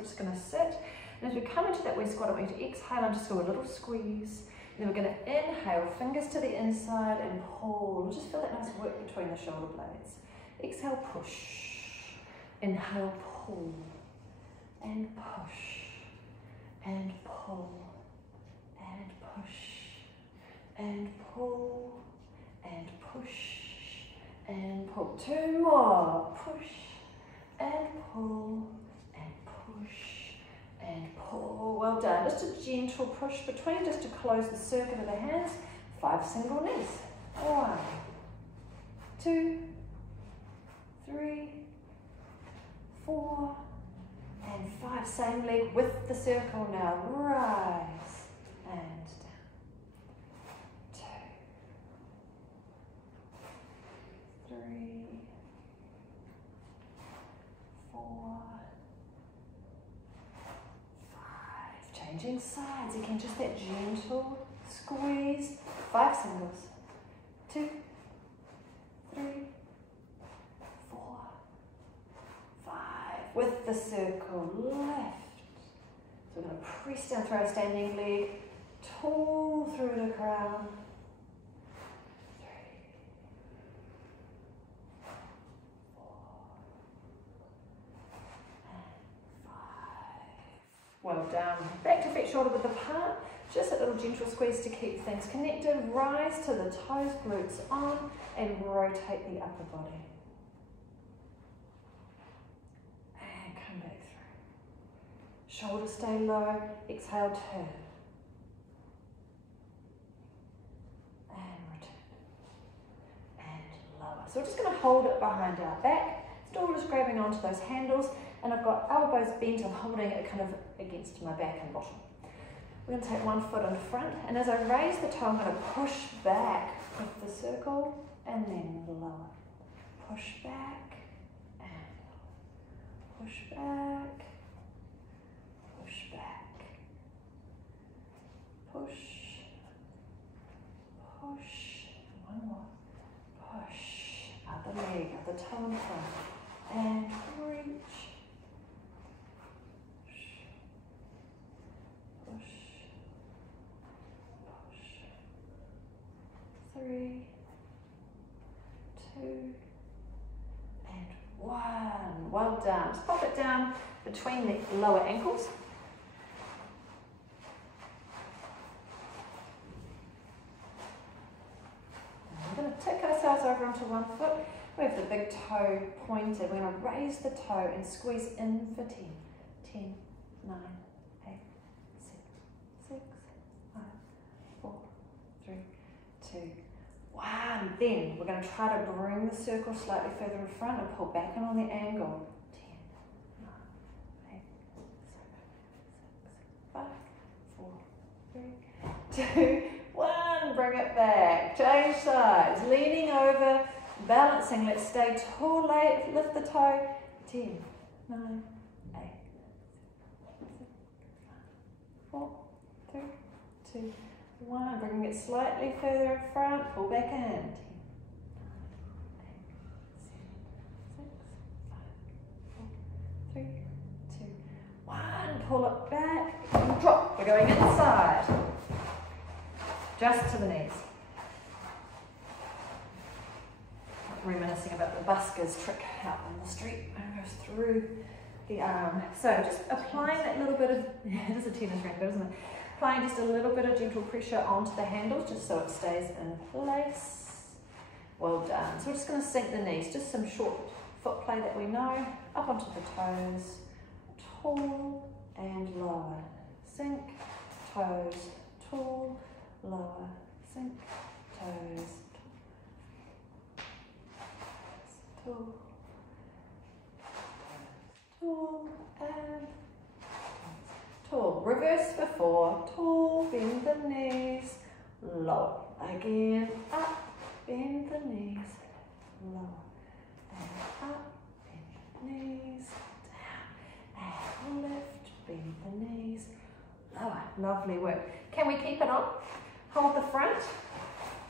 we're just going to sit. And as we come into that wee squat, I want you to exhale and just do a little squeeze. Then we're going to inhale, fingers to the inside and pull. Just feel that nice work between the shoulder blades. Exhale, push. Inhale, pull. And push. And pull. And push. And pull. And push. And pull. 2 more. Push. And pull. And push. And pull. Well done. Just a gentle push between, just to close the circuit of the hands. 5 single knees. 1, 2, 3, 4, and 5. Same leg with the circle now. Rise and down. 2, 3, 4, 5. Changing sides. Again, just that gentle squeeze. 5 singles. 2, 3, 4, 5. With the circle, left. So we're going to press down through our standing leg, tall through the crown. 3, 4, and 5. Well done. Back to feet shoulder width apart. Just a little gentle squeeze to keep things connected. Rise to the toes, glutes on, and rotate the upper body. And come back through. Shoulders stay low. Exhale, turn. And return. And lower. So we're just going to hold it behind our back. Still just grabbing onto those handles. And I've got elbows bent. I'm holding it kind of against my back and bottom. We're going to take one foot in front, and as I raise the toe, I'm going to push back with the circle and then lower. Push back and push back, push back, push, push, one more, push, other leg, other toe in front, and reach. Three, 2, and 1. Well done. Just pop it down between the lower ankles. And we're going to tick ourselves over onto one foot. We have the big toe pointed. We're going to raise the toe and squeeze in for 10. 10, 9, 8, 7, 6, 5, 4, 3, 2, 1. Then we're going to try to bring the circle slightly further in front and pull back in on the angle. 10, 9, 8, 7, 6, 5, 4, 3, 2, 1. Bring it back. Change sides. Leaning over, balancing. Let's stay tall. Lift the toe. 10, 9, 8, 7, 6, 5, 4, 3, 2, 1. Bringing it slightly further in front. Pull back in. 10, 9, 8, 7, 6, 5, 4, 3, 2, 1. Pull it back and drop. We're going inside. Just to the knees. Reminiscing about the buskers trick out on the street. It goes through the arm. So just applying that little bit of, it is a tennis racket, isn't it? Applying just a little bit of gentle pressure onto the handles just so it stays in place. Well done. So we're just going to sink the knees, just some short foot play that we know, up onto the toes, tall and lower. Sink, toes, tall, lower, sink, toes, tall, tall and tall. Reverse before. Tall, bend the knees, lower. Again, up, bend the knees, lower. And up, bend the knees, down. And lift, bend the knees, lower. Lovely work. Can we keep it on? Hold the front.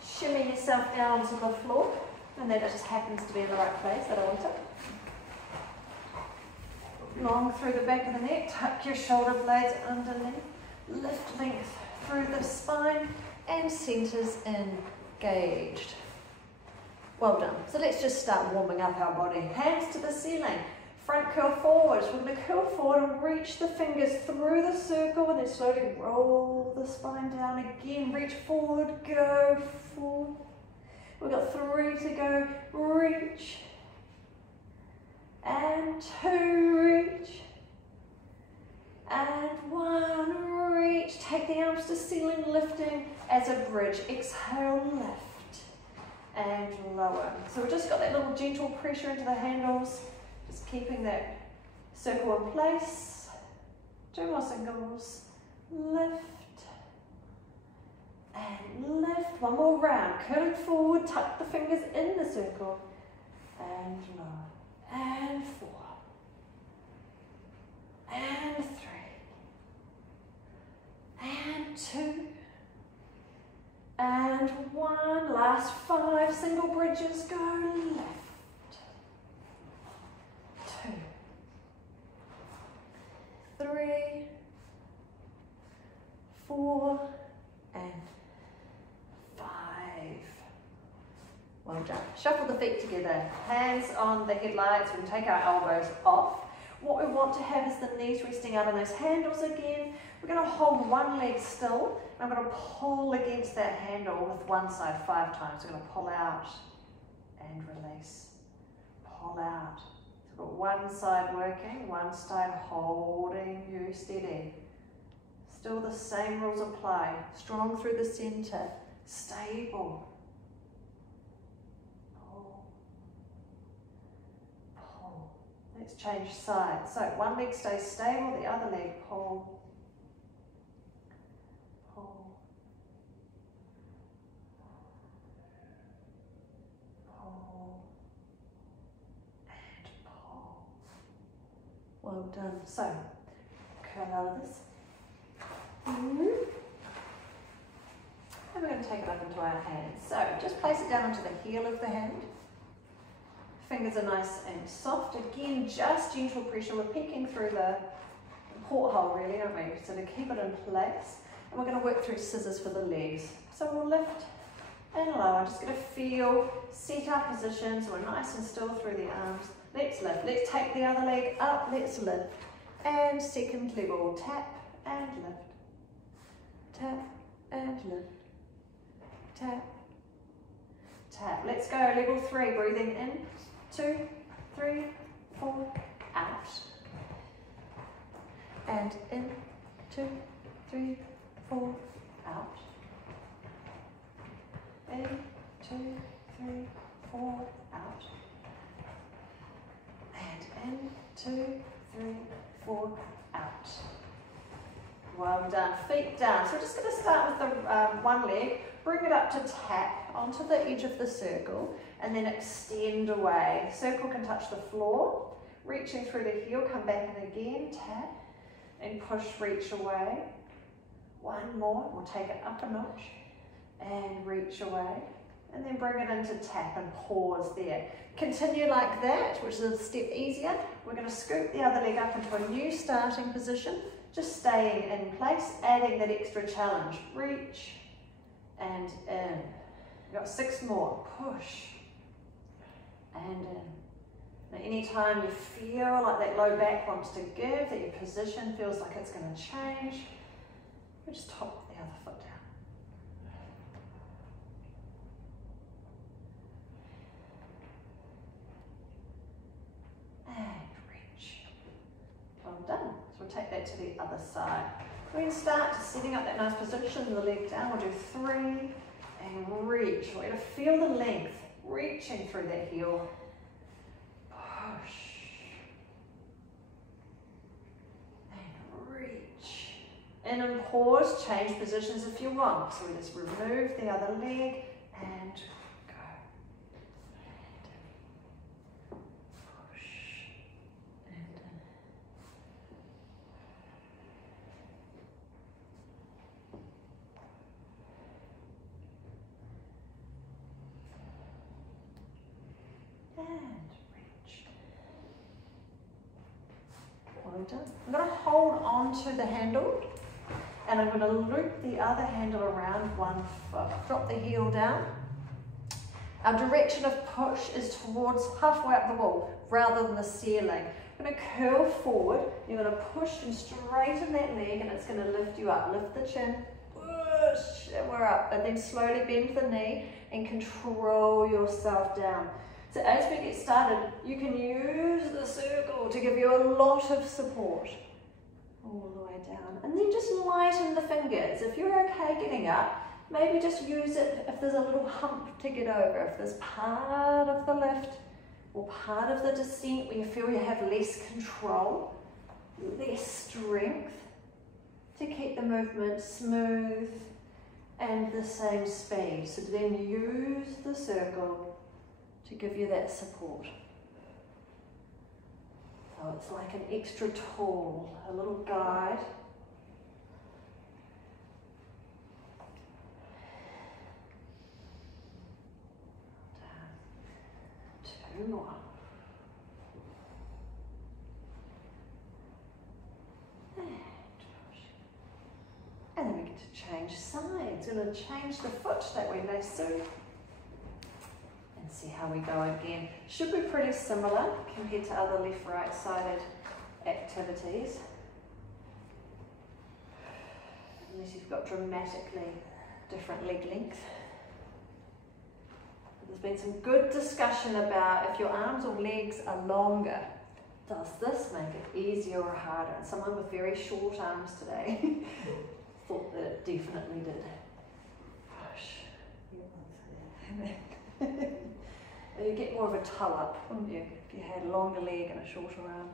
Shimmy yourself down to the floor. And then it just happens to be in the right place that I want it. long through the back of the neck, tuck your shoulder blades underneath, lift length through the spine, and centers engaged. Well done. So let's just start warming up our body. Hands to the ceiling, front curl forward. We're going to curl forward and reach the fingers through the circle, and then slowly roll the spine down again. Reach forward, go forward. We've got 3 to go. Reach. And 2, reach. And 1, reach. Take the arms to ceiling, lifting as a bridge. Exhale, lift. And lower. So we've just got that little gentle pressure into the handles. Just keeping that circle in place. 2 more singles. Lift. And lift. 1 more round. Curling forward. Tuck the fingers in the circle. And lower. And 4. And 3. And 2. And 1. Last 5 single bridges. Go left. 2. 3. 4. And 5. Well done. Shuffle the feet together. Hands on the headlights. We can take our elbows off. What we want to have is the knees resting out on those handles again. We're going to hold one leg still. I'm going to pull against that handle with one side 5 times. We're going to pull out and release. Pull out. So we've got one side working, one side holding you steady. Still the same rules apply. Strong through the center. Stable. Pull. Pull. Let's change sides. So one leg stays stable, the other leg pull. Pull. Pull. And pull. Well done. So, curl out of this. And we're going to take it up into our hands. So just place it down onto the heel of the hand. Fingers are nice and soft. Again, just gentle pressure. We're peeking through the porthole really, aren't we? So to keep it in place. And we're going to work through scissors for the legs. So we'll lift and lower. Just going to feel, set our position so we're nice and still through the arms. Let's lift. Let's take the other leg up. Let's lift. And second level. Tap and lift. Tap and lift. Tap. Tap. Let's go. Level 3. Breathing in. 2, 3, 4. Out. And in. 2, 3, 4. Out. In. 2, 3, 4. Out. And in. 2, 3, 4. Out. Well done. Feet down. So we're just going to start with the one leg. Bring it up to tap onto the edge of the circle and then extend away. Circle can touch the floor. Reaching through the heel, come back in again, tap and push, reach away. 1 more. We'll take it up a notch and reach away. And then bring it into tap and pause there. Continue like that, which is a step easier. We're going to scoop the other leg up into a new starting position. Just staying in place, adding that extra challenge. Reach and in. We've got 6 more. Push and in. Now, anytime you feel like that low back wants to give, that your position feels like it's going to change, we just top the other foot down. And reach. Well done. So we'll take that to the other side. We're going to start setting up that nice position, the leg down. We'll do 3 and reach. We're going to feel the length, reaching through that heel. Push. And reach. In and pause, change positions if you want. So we just remove the other leg and go. And push. And reach. down. I'm going to hold on to the handle and I'm going to loop the other handle around one foot. Drop the heel down. Our direction of push is towards halfway up the wall rather than the ceiling. I'm going to curl forward. You're going to push and straighten that leg and it's going to lift you up. Lift the chin, push, and we're up. And then slowly bend the knee and control yourself down. So as we get started, you can use the circle to give you a lot of support. All the way down. And then just lighten the fingers. If you're okay getting up, maybe just use it if there's a little hump to get over. If there's part of the lift or part of the descent where you feel you have less control, less strength, to keep the movement smooth and the same speed. So then use the circle to give you that support. So it's like an extra tool, a little guide. Down. 2 more. And push. And then we get to change sides. We're going to change the foot that we lay so. And see how we go again. Should be pretty similar compared to other left-right sided activities. Unless you've got dramatically different leg length. There's been some good discussion about if your arms or legs are longer, does this make it easier or harder? And someone with very short arms today thought that it definitely did. Push. You get more of a toe up, wouldn't you? If you had a longer leg and a shorter arm.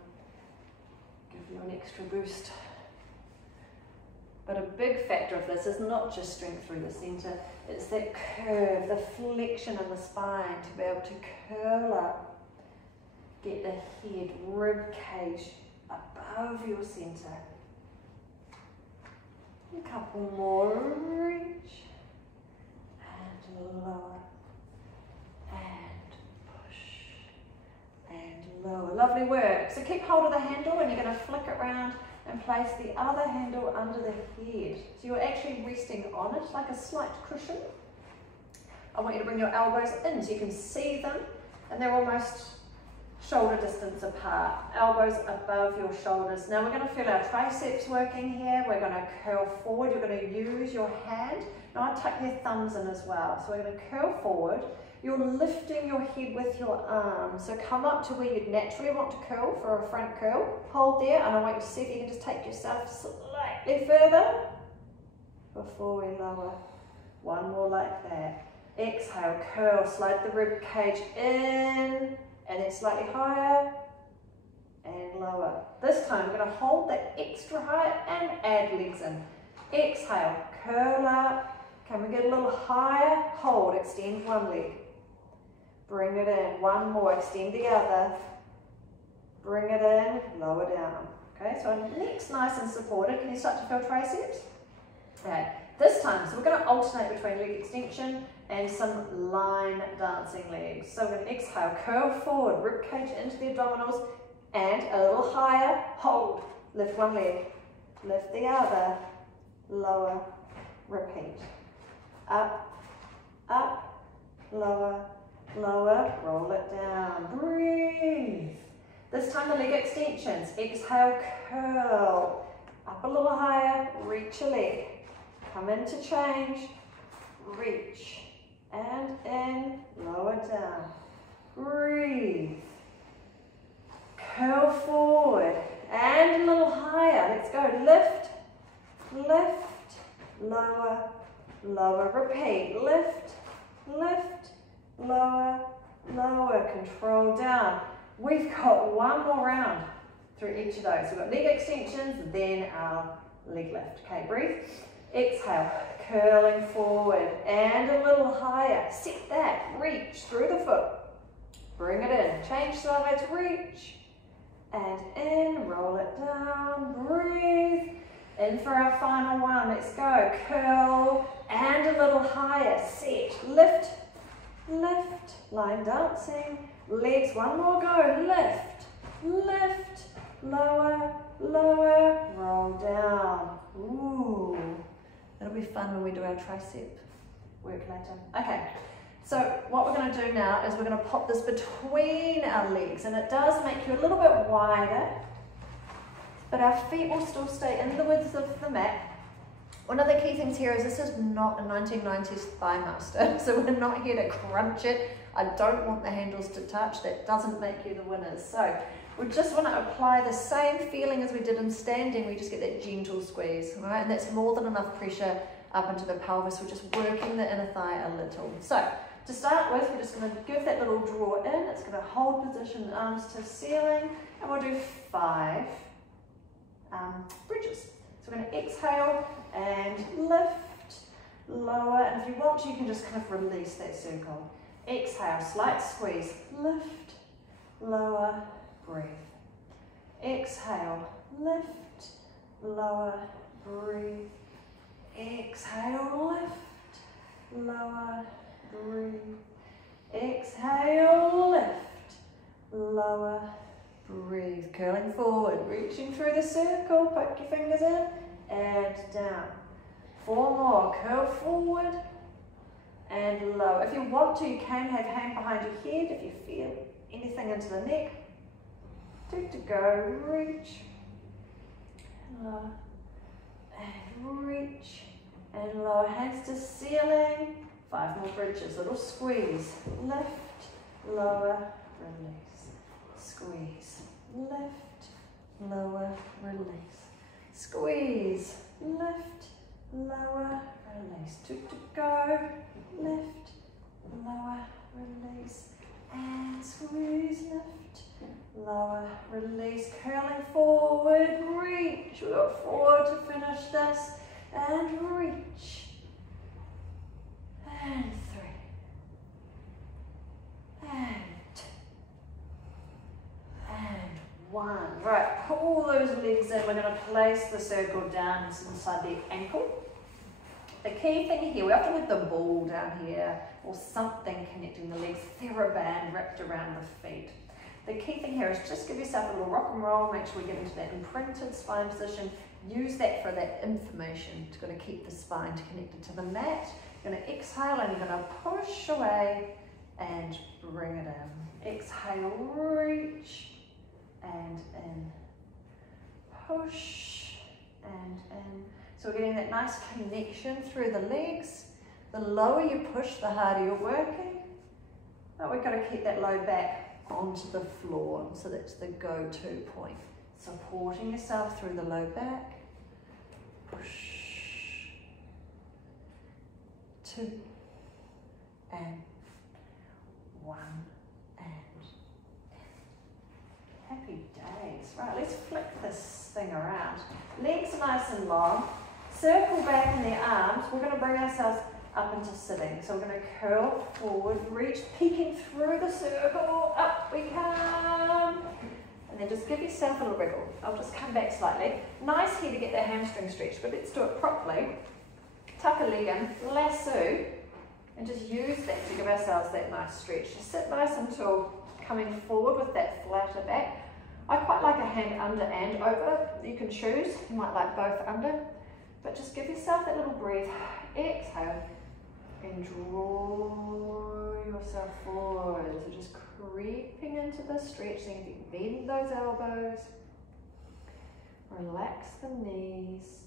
Give you an extra boost. But a big factor of this is not just strength through the centre, it's that curve, the flexion of the spine to be able to curl up, get the head, rib cage above your centre. A couple more, reach, and lower. Lower. Lovely work. So keep hold of the handle and you're going to flick it around and place the other handle under the head. So you're actually resting on it like a slight cushion. I want you to bring your elbows in so you can see them and they're almost shoulder distance apart. Elbows above your shoulders. Now we're going to feel our triceps working here. We're going to curl forward. You're going to use your hand. Now I tuck your thumbs in as well. So we're going to curl forward. You're lifting your head with your arms. So come up to where you'd naturally want to curl for a front curl. Hold there and I want you to see if you can just take yourself slightly further before we lower. One more like that. Exhale, curl, slide the rib cage in and then slightly higher and lower. This time we're going to hold that extra high and add legs in. Exhale, curl up. Can we get a little higher? Hold, extend one leg. Bring it in, one more, extend the other. Bring it in, lower down. Okay, so our neck's nice and supported. Can you start to feel triceps? Okay, this time, so we're going to alternate between leg extension and some line dancing legs. So we're going to exhale, curl forward, rib cage into the abdominals, and a little higher, hold. Lift one leg, lift the other, lower, repeat. Up, up, lower, lower, roll it down, breathe. This time the leg extensions, exhale, curl, up a little higher, reach a leg, come into change, reach, and in, lower down, breathe, curl forward, and a little higher, let's go, lift, lift, lower, lower, repeat, lift, lift, lower, lower, control down. We've got one more round through each of those. We've got leg extensions, then our leg lift. Okay, breathe. Exhale, curling forward and a little higher. Set that, reach through the foot. Bring it in, change sides, reach. And in, roll it down, breathe. In for our final one, let's go. Curl and a little higher, set, lift, lift, line dancing, legs, one more go, lift, lift, lower, lower, roll down. Ooh, that'll be fun when we do our tricep work later. Okay, so what we're going to do now is we're going to pop this between our legs, and it does make you a little bit wider, but our feet will still stay in the width of the mat. One of the key things here is this is not a 1990s thigh master, so we're not here to crunch it. I don't want the handles to touch. That doesn't make you the winners. So we just want to apply the same feeling as we did in standing. We just get that gentle squeeze, all right? And that's more than enough pressure up into the pelvis. We're just working the inner thigh a little. So to start with, we're just going to give that little draw in. It's going to hold position, arms to ceiling, and we'll do 5 bridges. So we're going to exhale and lift, lower, and if you want to, you can just kind of release that circle. Exhale, slight squeeze, lift, lower, breathe. Exhale, lift, lower, breathe. Exhale, lift, lower, breathe. Exhale, lift, lower, breathe. Curling forward, reaching through the circle, poke your fingers in and down. 4 more, curl forward and low. If you want to, you can have hand behind your head if you feel anything into the neck. 2 to go, reach, lower, and reach, and lower, hands to ceiling. 5 more bridges, little squeeze, lift, lower, release, squeeze, lift, lower, release, squeeze, lift, lower, release. 2 to go, lift, lower, release, and squeeze, lift, lower, release, curling forward, reach. We got 4 to finish this, and reach, and 3, and 2, and 1. Right, pull those legs in. We're going to place the circle down inside the ankle. The key thing here, we often have the ball down here or something connecting the legs, TheraBand wrapped around the feet. The key thing here is just give yourself a little rock and roll, make sure we get into that imprinted spine position. Use that for that information. It's going to keep the spine connected to the mat. You're going to exhale and you're going to push away and bring it in. Exhale, reach and in. Push and in. So we're getting that nice connection through the legs. The lower you push, the harder you're working. But we've got to keep that low back onto the floor. So that's the go-to point. Supporting yourself through the low back. Push. 2 and 1 and happy days. Right, let's flick this thing around. Legs are nice and long. Circle back in the arms. We're going to bring ourselves up into sitting. So we're going to curl forward, reach, peeking through the circle. Up we come. And then just give yourself a little wriggle. I'll just come back slightly. Nice here to get that hamstring stretch, but let's do it properly. Tuck a leg in, lasso, and just use that to give ourselves that nice stretch. Just sit nice and tall, coming forward with that flatter back. I quite like a hand under and over. You can choose. You might like both under, but just give yourself that little breath. Exhale and draw yourself forward. So just creeping into the stretch. So you bend those elbows, relax the knees.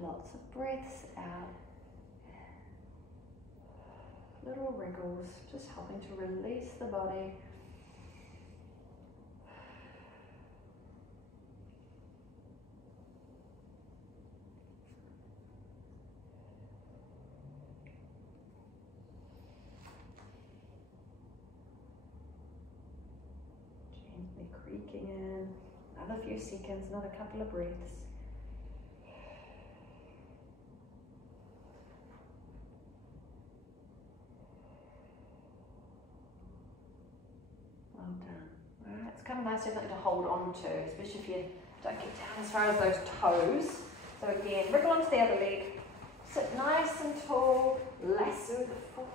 Lots of breaths out. Little wriggles, just helping to release the body. Gently creaking in. Another few seconds, another couple of breaths. Well done. Alright, it's kind of nice to have something to hold on to, especially if you don't get down as far as those toes. So again, wriggle onto the other leg, sit nice and tall, lasso the foot,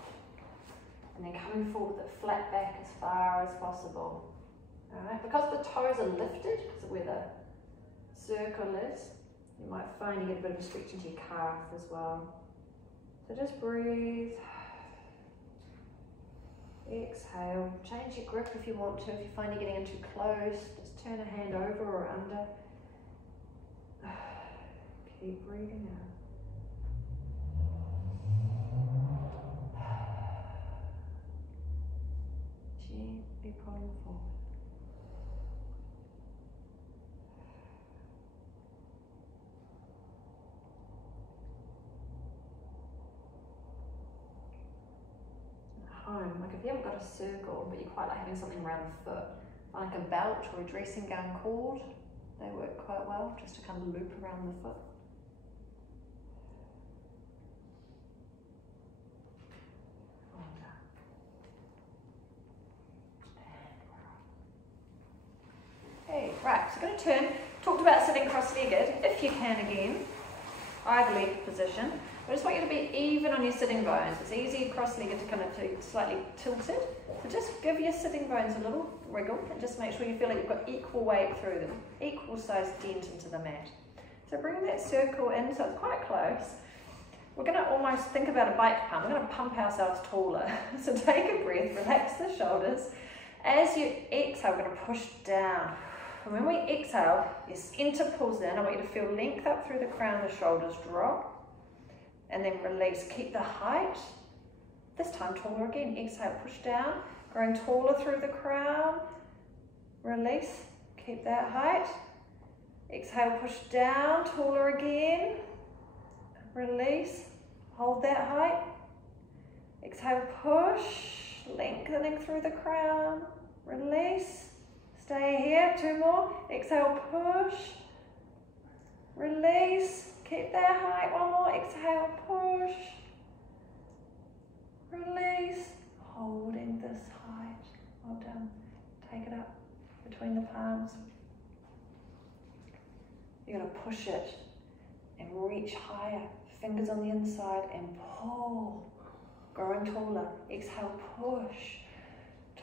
and then coming forward with it flat back as far as possible. Alright, because the toes are lifted, because of where the circle is, you might find you get a bit of a stretch into your calf as well. So just breathe. Exhale. Change your grip if you want to. If you find you're getting in too close, just turn a hand over or under. Keep breathing out. Gently pulling forward. Home, like if you haven't got a circle but you quite like having something around the foot, like a belt or a dressing gown cord, they work quite well just to kind of loop around the foot. Okay, right, so I'm going to turn. Talked about sitting cross-legged, if you can again, either leg position. I just want you to be even on your sitting bones. It's easy cross-legged to kind of slightly tilted. So just give your sitting bones a little wriggle and just make sure you feel like you've got equal weight through them, equal size dent into the mat. So bring that circle in so it's quite close. We're going to almost think about a bike pump. We're going to pump ourselves taller. So take a breath, relax the shoulders. As you exhale, we're going to push down. And when we exhale, your center pulls in. I want you to feel length up through the crown, the shoulders drop. And then release, keep the height. This time taller again, exhale, push down. Growing taller through the crown. Release, keep that height. Exhale, push down, taller again. Release, hold that height. Exhale, push, lengthening through the crown. Release, stay here, 2 more. Exhale, push. Release, keep that height, 1 more. Exhale, push. Release, holding this height. Well done. Take it up between the palms. You're going to push it and reach higher. Fingers on the inside and pull. Growing taller. Exhale, push.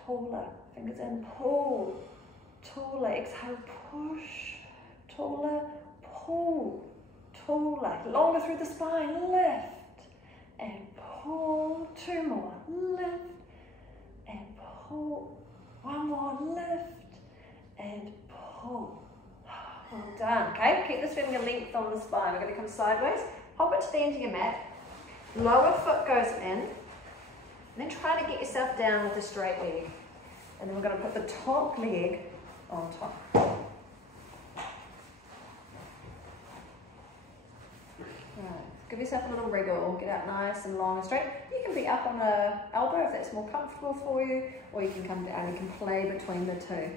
Taller. Fingers in, pull. Taller. Exhale, push. Taller, pull. Taller. Longer through the spine. Lift and pull. 2 more. Lift and pull. 1 more. Lift and pull. Well done. Okay, keep this feeling a length on the spine. We're going to come sideways. Hop it to the end of your mat. Lower foot goes in. And then try to get yourself down with a straight leg. And then we're going to put the top leg on top. Right. Give yourself a little wriggle. Get out nice and long and straight. You can be up on the elbow if that's more comfortable for you. Or you can come down. You can play between the two.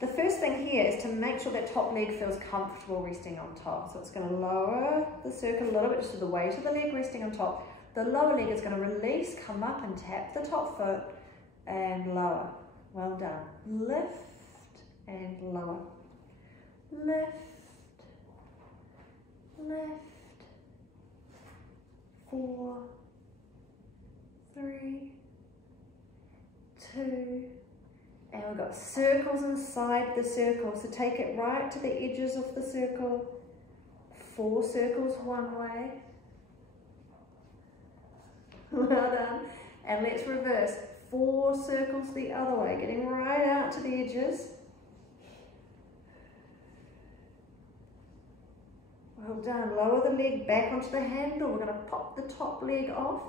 The first thing here is to make sure that top leg feels comfortable resting on top. So it's going to lower the circle a little bit just to the weight of the leg resting on top. The lower leg is going to release, come up and tap the top foot and lower. Well done. Lift and lower. Lift, lift. 4, 3, 2. And we've got circles inside the circle. So take it right to the edges of the circle. 4 circles one way. Well done. And let's reverse. 4 circles the other way. Getting right out to the edges. Well done. Lower the leg back onto the handle. We're going to pop the top leg off.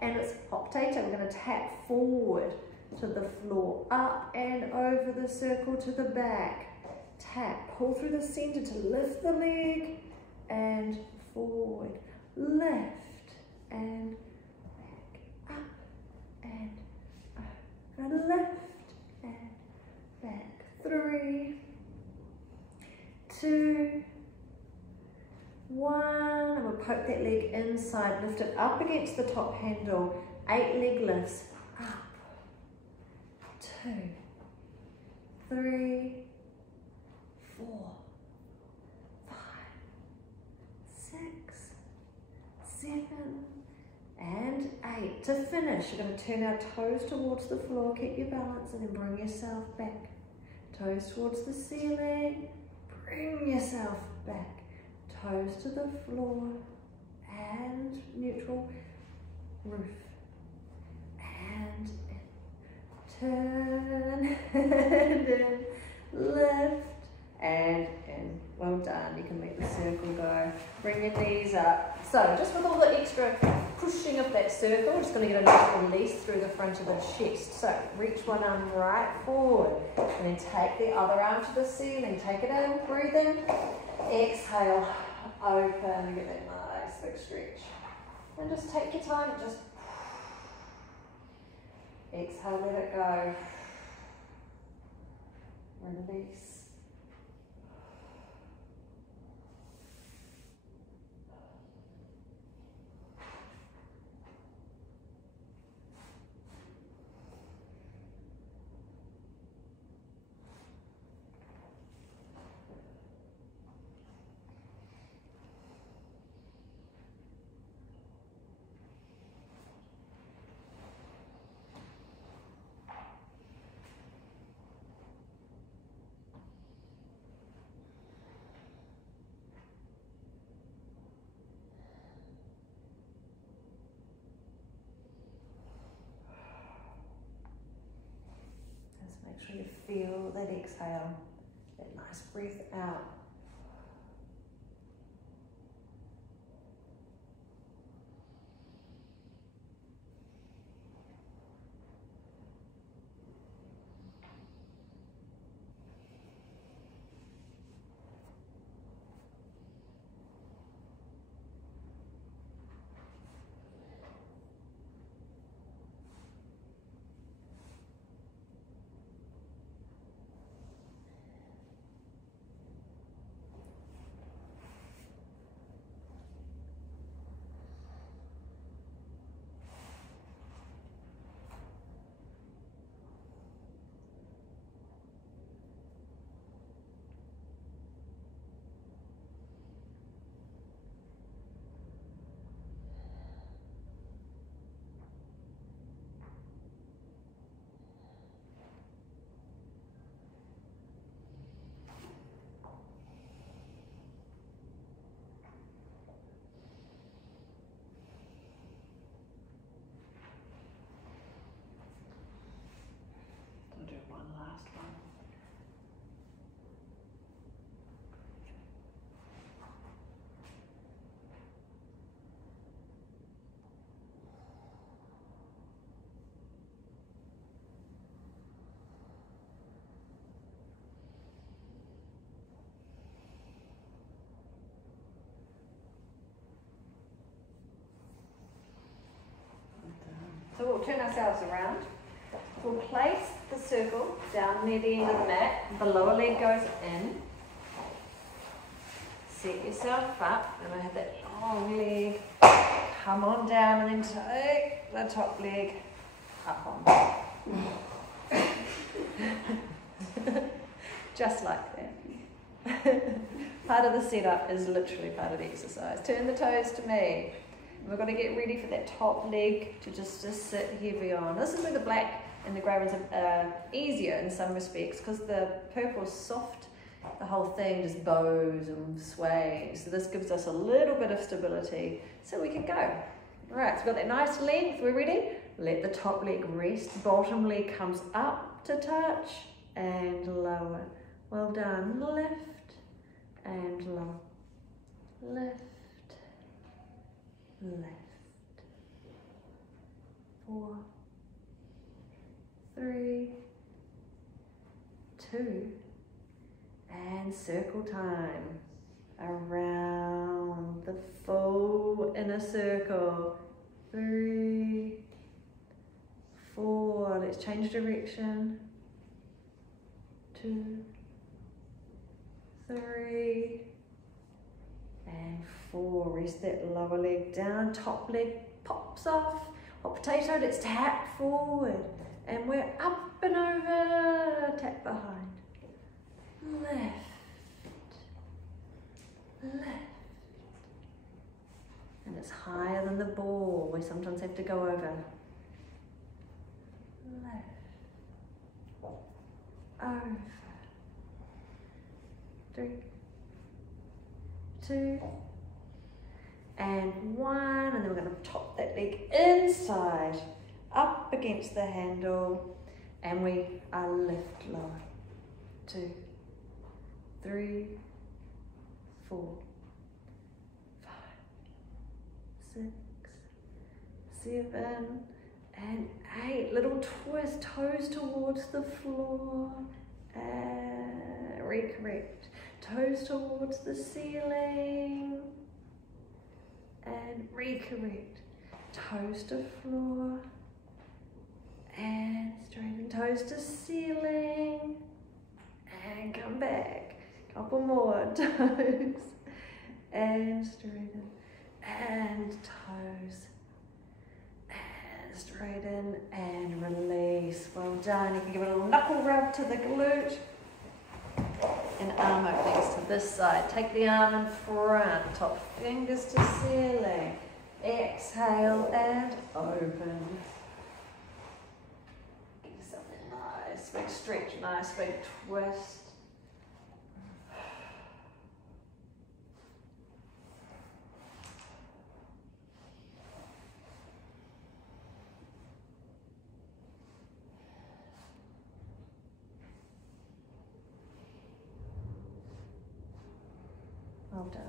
And it's hop potato. We're going to tap forward to the floor, up and over the circle to the back. Tap, pull through the center to lift the leg and forward. Lift and back, up and over. Lift and back. 3, 2, 1. And we'll poke that leg inside, lift it up against the top handle. 8 leg lifts. Up. 2, 3, 4, 5, 6, 7, and 8. To finish, you're going to turn our toes towards the floor, keep your balance, and then bring yourself back toes towards the ceiling, bring yourself back, toes to the floor, and neutral, roof, and in, turn, and in, lift, and in. Well done, you can make the circle go. Bring your knees up. So just with all the extra pushing of that circle, we're just going to get a nice release through the front of the chest. So reach one arm right forward, and then take the other arm to the ceiling. Take it in, breathe in, exhale, open, get that nice big stretch. And just take your time, just exhale, let it go. Release. Make sure you feel that exhale, that nice breath out. So we'll turn ourselves around. We'll place the circle down near the end of the mat. The lower leg goes in. Set yourself up, and I have that long leg. Come on down and then take the top leg up on. Just like that. Part of the setup is literally part of the exercise. Turn the toes to me. We're going to get ready for that top leg to just sit heavy on. This is where the black and the grey ones are easier in some respects, because the purple's soft, the whole thing just bows and sways. So this gives us a little bit of stability so we can go. Alright, so we've got that nice length. We're ready? Let the top leg rest. Bottom leg comes up to touch and lower. Well done. Lift and lower. Lift. Left, 4, 3, 2, and circle time. Around the full inner circle. 3, 4, let's change direction. 2, 3, and 4, rest that lower leg down, top leg pops off. Hot potato, let's tap forward. And we're up and over, tap behind. Left, left. And it's higher than the ball. We sometimes have to go over. Left, over, 2, and 1, and then we're going to top that leg inside, up against the handle, and we are lift low. 2, 3, 4, 5, 6, 7, and 8. Little twist, toes towards the floor, and recorrect. Toes towards the ceiling, and recorrect. Toes to floor, and straighten. Toes to ceiling, and come back. Couple more. Toes, and straighten, and toes, and straighten, and release. Well done. You can give it a little knuckle rub to the glute, and arm openings to this side. Take the arm in front, top fingers to ceiling. Exhale and open. Give yourself a nice big stretch, nice big twist. Well done.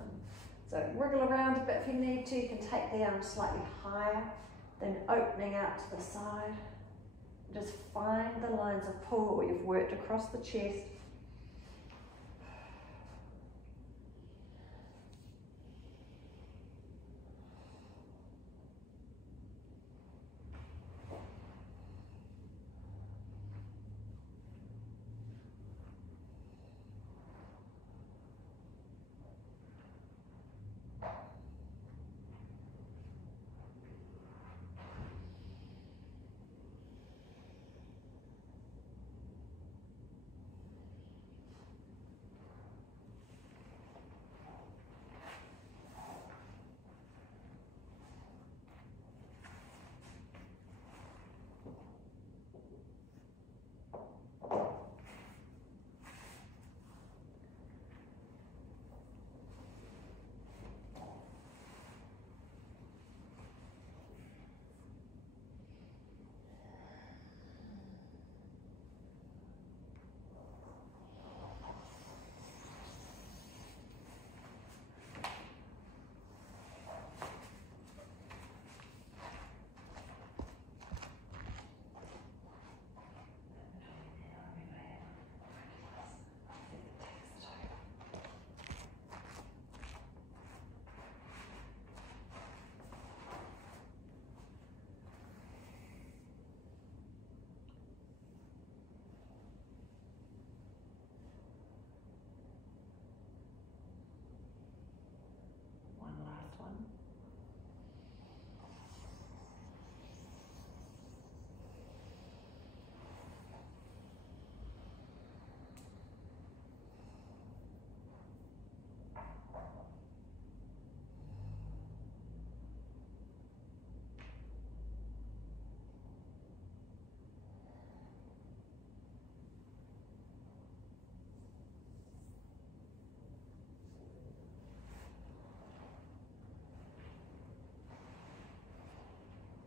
So wriggle around a bit if you need to. You can take the arm slightly higher, then opening out to the side. Just find the lines of pull where you've worked across the chest.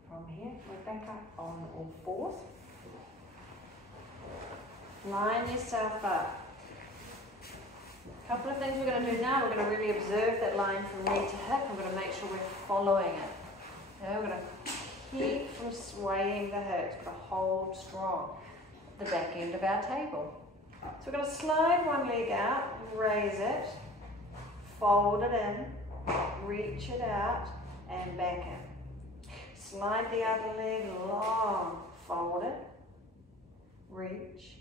From here, we're back up on all fours. Line yourself up. A couple of things we're going to do now. We're going to really observe that line from knee to hip. We're going to make sure we're following it. Okay, we're going to keep from swaying the hips. We're going to hold strong at the back end of our table. So we're going to slide one leg out, raise it, fold it in, reach it out, and back in. Slide the other leg long, fold it, reach,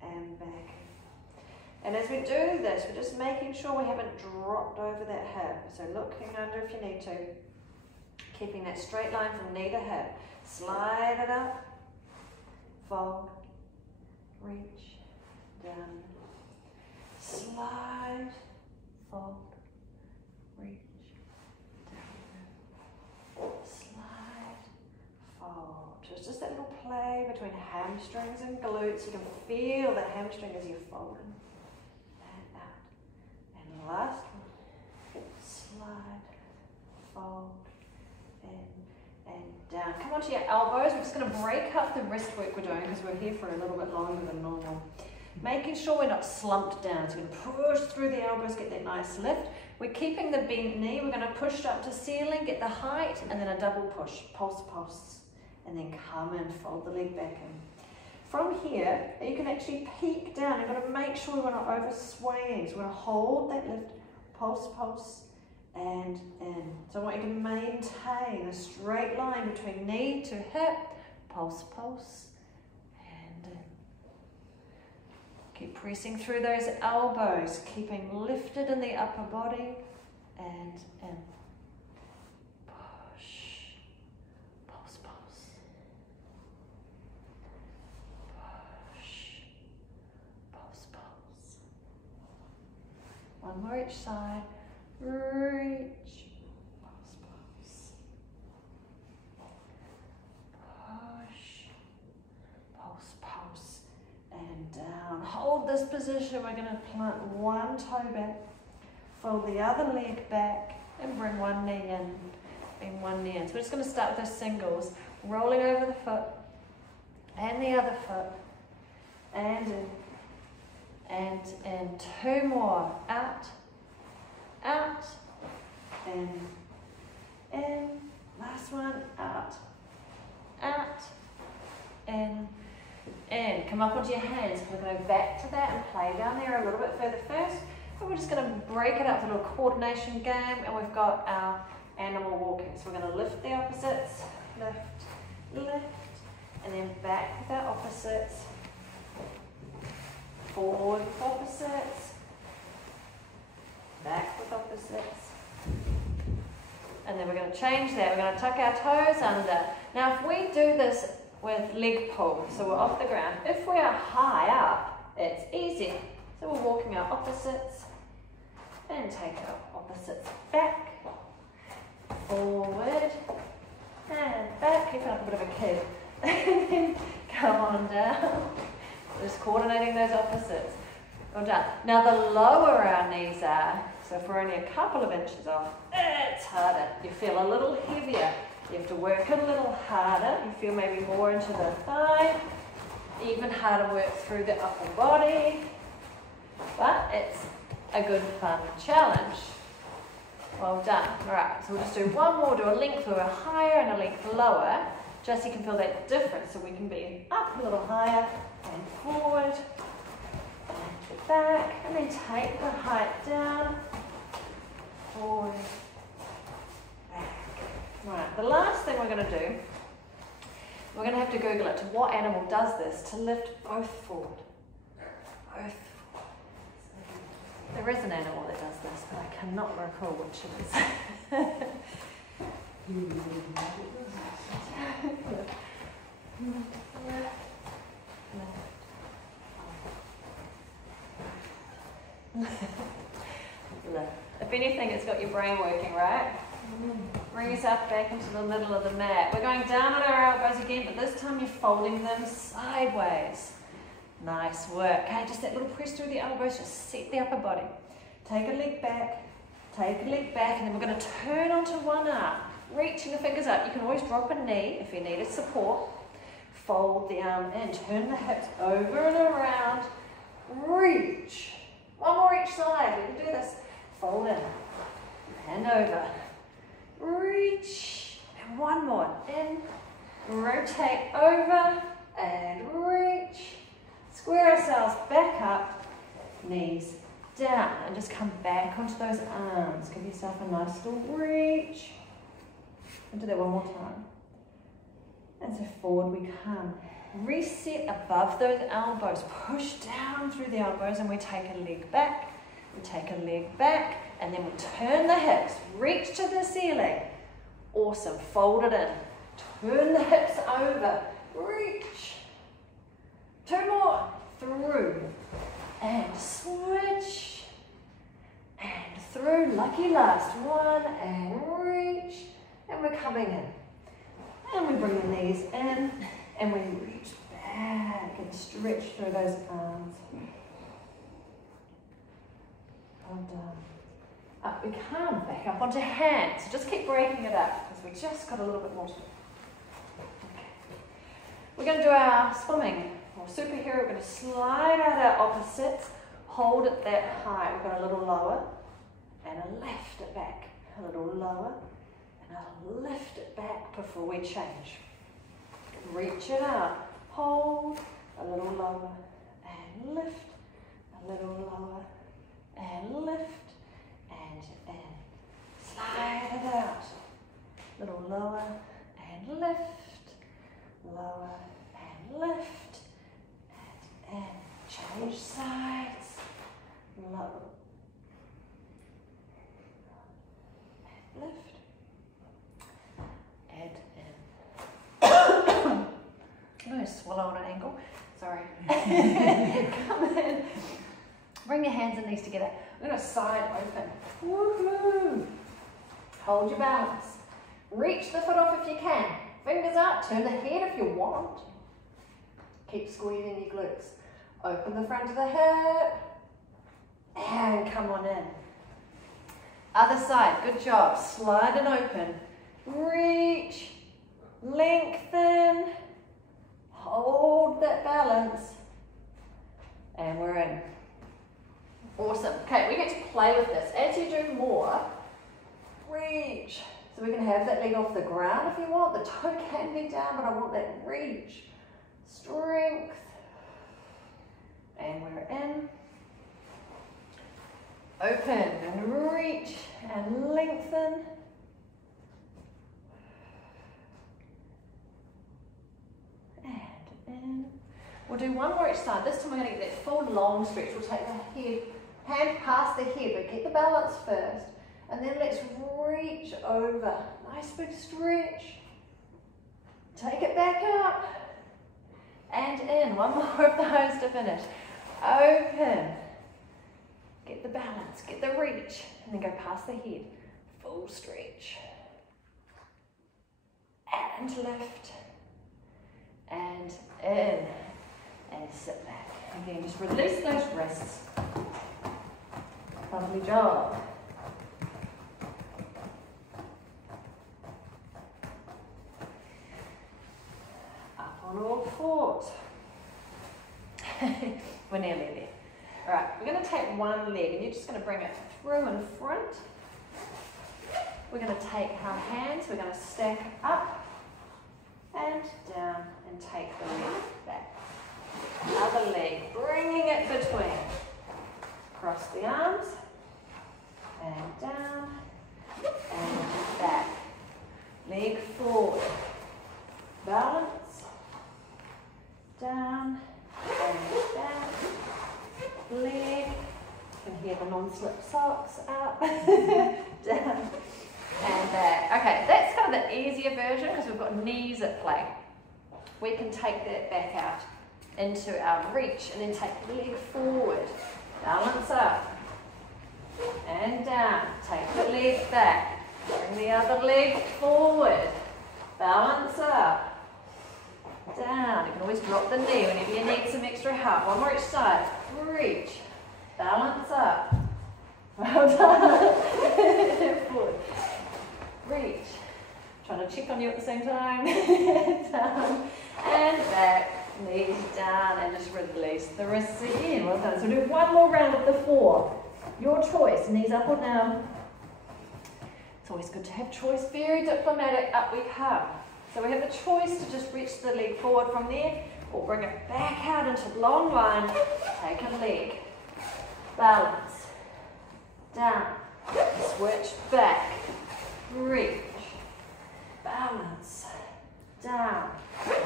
and back in. And as we do this, we're just making sure we haven't dropped over that hip. So looking under if you need to, keeping that straight line from knee to hip. Slide it up, fold, reach, down, slide, fold, reach, down, slide, fold. So it's just that little play between hamstrings and glutes. You can feel the hamstring as you're folding and out. And last one. onto your elbows. We're just going to break up the wrist work we're doing because we're here for a little bit longer than normal. Making sure we're not slumped down. So we're going to push through the elbows, get that nice lift. We're keeping the bent knee. We're going to push up to ceiling, get the height, and then a double push. Pulse, pulse. And then come in, fold the leg back in. From here, you can actually peek down. You've got to make sure we're not over swaying. So we're going to hold that lift, pulse, pulse, and in. So I want you to maintain a straight line between knee to hip, pulse, pulse, and in. Keep pressing through those elbows, keeping lifted in the upper body, and in. Push, pulse, pulse. Push, pulse, pulse. One more each side. Reach, pulse, pulse. Push, pulse, pulse, and down. Hold this position. We're going to plant one toe back, fold the other leg back, and bring one knee in, and one knee in. So we're just going to start with those singles, rolling over the foot, and the other foot, and in, and in. Two more, out, out, in, last one, out, in. Come up onto your hands. We're going to go back to that and play down there a little bit further first. And we're just going to break it up with a little coordination game, and we've got our animal walking. So we're going to lift the opposites, lift, lift, and then back with our opposites, forward with opposites, back with opposites, and then we're going to change that. We're going to tuck our toes under. Now if we do this with leg pull, so we're off the ground, if we are high up, it's easy. So we're walking our opposites, and take our opposites back, forward, and back, keeping like a bit of a kid, and then come on down, just coordinating those opposites. Go down. Now the lower our knees are, so if we're only a couple of inches off, it's harder. You feel a little heavier. You have to work a little harder. You feel maybe more into the thigh. Even harder work through the upper body. But it's a good fun challenge. Well done. Alright, so we'll just do one more. Do a length lower higher and a length lower. Just so you can feel that difference. So we can be up a little higher and forward. And back. And then take the height down. Forward. Right, the last thing we're going to do, we're going to have to Google it. What animal does this to lift both forward? Both forward. There is an animal that does this, but I cannot recall which it is. If anything, it's got your brain working, right? Bring yourself back into the middle of the mat. We're going down on our elbows again, but this time you're folding them sideways. Nice work. Okay, just that little press through the elbows, just set the upper body. Take a leg back, and then we're going to turn onto one arm, reaching the fingers up. You can always drop a knee if you needed support. Fold the arm in, turn the hips over and around, reach. One more each side, we can do this. Fold in, and over. Reach, and one more, in, rotate over, and reach, square ourselves back up, knees down, and just come back onto those arms. Give yourself a nice little reach, and do that one more time, and so forward we come. Reset above those elbows, push down through the elbows, and we take a leg back, and then we turn the hips, reach to the ceiling. Awesome, fold it in. Turn the hips over, reach. Two more, through. And switch. And through, lucky last one, and reach. And we're coming in. And we bring the knees in, and we reach back and stretch through those arms. Well done. Up we come, back up onto hands. So just keep breaking it up because we just got a little bit more to do. We're going to do our swimming or superhero. We're going to slide out our opposites, hold it that high. We've got a little lower and a lift it back. A little lower and a lift it back before we change. Reach it out, hold, a little lower and lift, a little lower and lift and in. Slide it out, little lower and lift, lower and lift and in. Change sides, lower and lift and in. I'm going to swallow on an angle. Sorry. Come in. Bring your hands and knees together. We're going to side open. Woohoo! Hold your balance. Reach the foot off if you can. Fingers out. Turn the head if you want. Keep squeezing your glutes. Open the front of the hip. And come on in. Other side. Good job. Slide it open. Reach. Lengthen. Hold that balance. And we're in. Awesome. Okay, we get to play with this. As you do more, reach. So we can have that leg off the ground if you want. The toe can be down, but I want that reach. Strength. And we're in. Open and reach and lengthen. And in. We'll do one more each side. This time we're going to get that full long stretch. We'll take the head, hand past the head, but get the balance first. And then let's reach over. Nice big stretch. Take it back up. And in. One more of those to finish. Open. Get the balance, get the reach, and then go past the head. Full stretch. And lift. And in. And sit back. Again, just release those wrists. Lovely job. Up on all fours. We're nearly there. All right, we're going to take one leg and you're just going to bring it through in front. We're going to take our hands, we're going to stack up and down and take the leg back. Other leg, bringing it between. Cross the arms and down and back. Leg forward. Balance. Down and back. Leg. You can hear the non-slip socks up. Down and back. Okay, that's kind of the easier version because we've got knees at play. We can take that back out into our reach and then take the leg forward. Balance up and down. Take the leg back. Bring the other leg forward. Balance up. Down. You can always drop the knee whenever you need some extra help. One more each side. Reach. Balance up. Well done. Forward. Reach. Trying to check on you at the same time. Down and back. Knees down and just release the wrists again. Well done. So we'll do one more round of the four. Your choice. Knees up or down. It's always good to have choice. Very diplomatic. Up we come. So we have the choice to just reach the leg forward from there or bring it back out into long line. Take a leg. Balance. Down. Switch back. Reach. Balance. Down.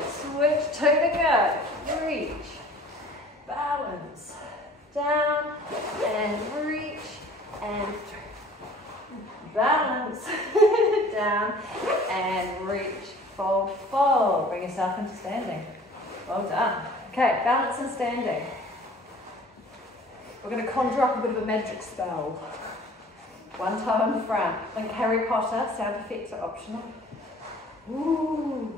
Switch to the go. Reach. Balance. Down. And reach. And balance. Down. And reach. Fold, fold. Bring yourself into standing. Well done. Okay, balance and standing. We're going to conjure up a bit of a magic spell. One toe in front. Like Harry Potter, sound effects are optional. Ooh.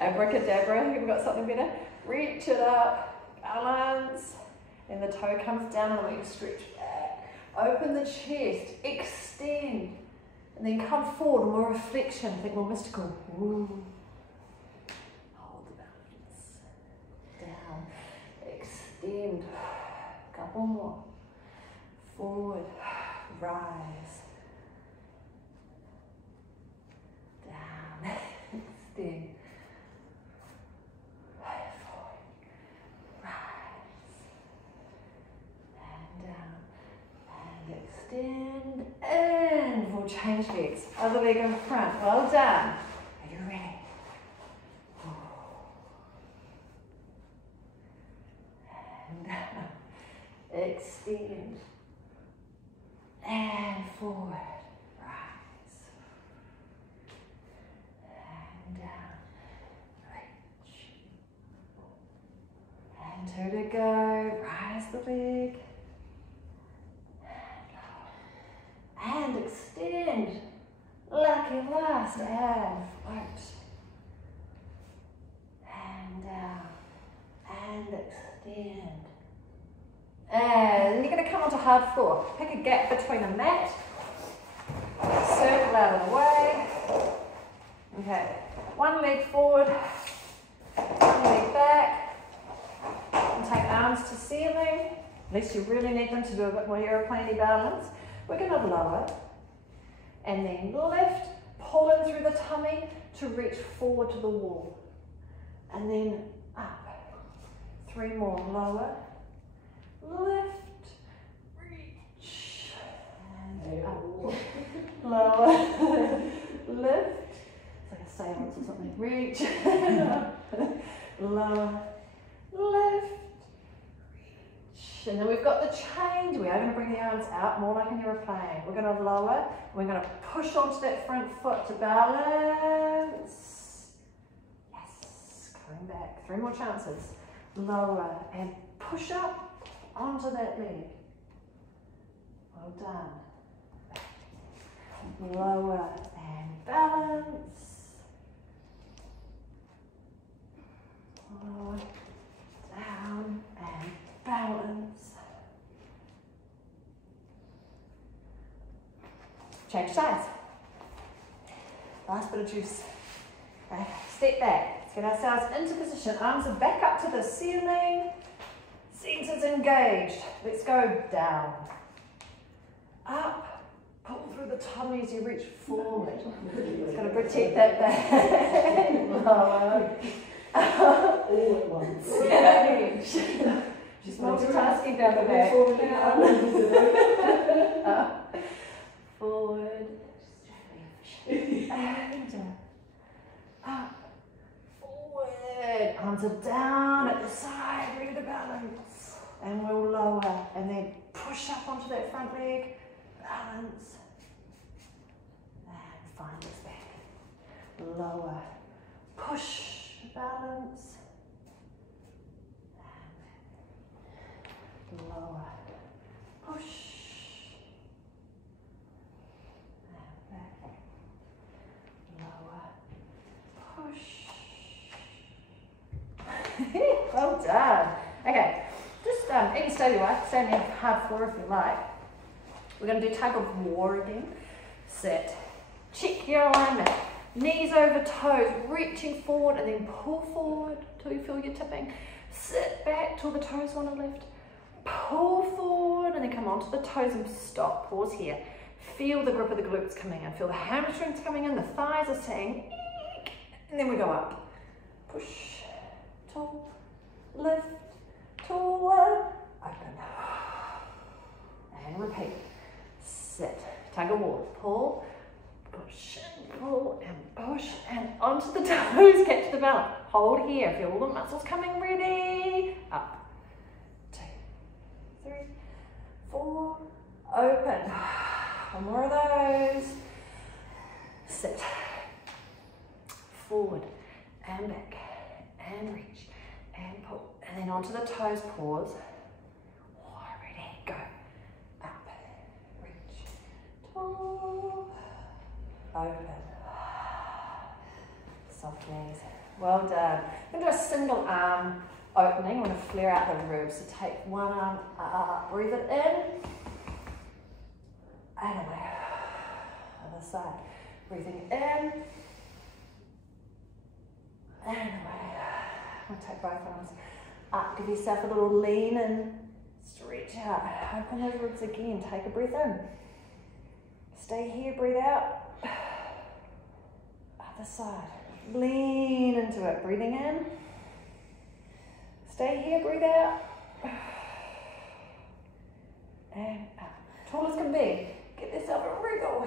Abracadabra, you've got something better? Reach it up, balance, and the toe comes down and we stretch back. Open the chest, extend, And then come forward, more reflection, think more mystical. Ooh. Hold the balance. Down. Extend. Couple more. Forward. Rise. Down. Extend. Forward. Rise. And down. And extend. And we'll change legs. Other leg in front. Well done. Are you ready? And down. Extend. And forward. Rise. And down. Reach. And 2 to go. Rise the leg. And extend. Lucky last. And float. And down. And extend. And you're going to come onto hard floor. Pick a gap between a mat. Circle out of the way. Okay. One leg forward. One leg back. And take arms to ceiling. Unless you really need them to do a bit more aeroplane-y balance. We're going to lower. And then lift. Pull in through the tummy to reach forward to the wall. And then up. 3 more. Lower. Lift, reach, and up, lower, lift, it's like a seance or something, reach, lower, lift, reach, and then we've got the change. We are going to bring the arms out more like an aeroplane. We're going to lower, we're going to push onto that front foot to balance, yes, coming back, 3 more chances, lower, and push up, onto that leg. Well done. Lower and balance. Lower, down and balance. Change sides. Last bit of juice. Okay. Step back. Let's get ourselves into position. Arms are back up to the ceiling. Centers engaged. Let's go down. Up. Pull through the tummy as you reach forward. Got to protect that back. Lower. All at once. She's multitasking down the back. Up. Forward. And up. Forward. Arms are down at the side, ready to balance. And we'll lower and then push up onto that front leg, balance, and find this back. Lower, push, balance, and lower, push, and back, lower, push. Well done. Okay. Just even stay where you are, stay on your hard floor if you like. We're going to do tug of war again. Sit. Check your alignment. Knees over toes, reaching forward and then pull forward till you feel you're tipping. Sit back till the toes want to lift. Pull forward and then come onto the toes and stop. Pause here. Feel the grip of the glutes coming in. Feel the hamstrings coming in. The thighs are saying eek. And then we go up. Push. Tall. Lift. Tall, open, and repeat. Sit, tug of war, pull, push, and pull, and push, and onto the toes, catch the balance. Hold here, feel all the muscles coming ready. Up, 2, 3, 4, open. One more of those. Sit, forward, and back, and reach, and pull. And then onto the toes, pause. Ready, go. Up, reach, tall, open. Soft knees. Well done. I'm going to do a single arm opening. I'm going to flare out the ribs. So take one arm up, breathe it in, and away. other side. Breathing in, and away. We'll take both arms up, give yourself a little lean and stretch out. Open those ribs again, take a breath in. Stay here, breathe out. Other side, lean into it, breathing in. Stay here, breathe out. And up. Tall as can be. Give yourself a wriggle.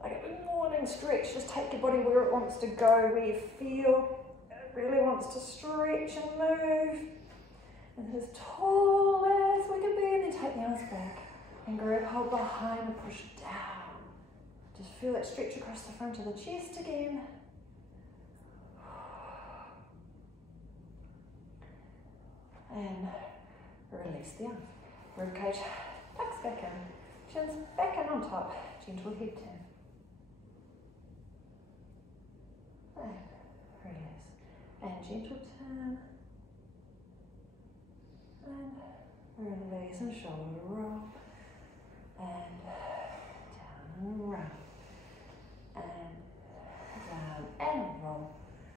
Like a big morning stretch. Just take your body where it wants to go, where you feel it really wants to stretch and move. And as tall as we can be, and then take the arms back and grab hold behind and push down. Just feel that stretch across the front of the chest again. And release the arms. Ribcage tucks back in, chins back in on top, gentle head turn. And release. And gentle turn. And release and shoulder roll.